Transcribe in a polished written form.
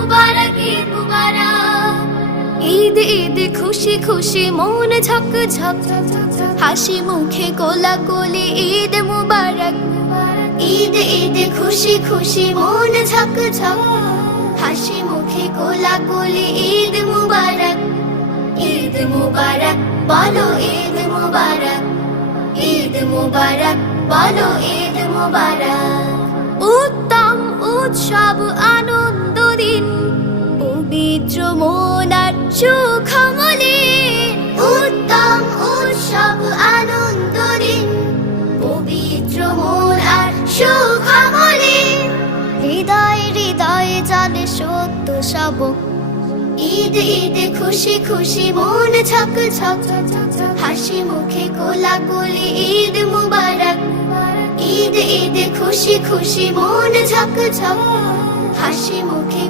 মুবারক ঈদ মুবারক। ঈদ ঈদ খুশি খুশি মন ঝকঝক, হাসি মুখে কোলাকুলি ঈদ মুবারক। ঈদ ঈদ খুশি খুশি মন ঝকঝক, হাসি মুখে কোলাকুলি ঈদ মুবারক। ঈদ মুবারক বলো ঈদ মুবারক, ঈদ মুবারক বলো ঈদ মুবারক। উত্তম উৎসব আনন্দ দিন, পবিত্র মন আর সুখমলিন। উত্তম উৎসব আনন্দ দিন, পবিত্র মন আর সুখমলিন। হৃদয় হৃদয়ে জানে সত্য সবক, ঈদ ঈদ খুশি খুশি মন ঝকঝক, হাসি মুখে কোলাকুলি ঈদ মুবারক। ঈদ ঈদ খুশি খুশি মন ঝকঝক, হাসি মুখে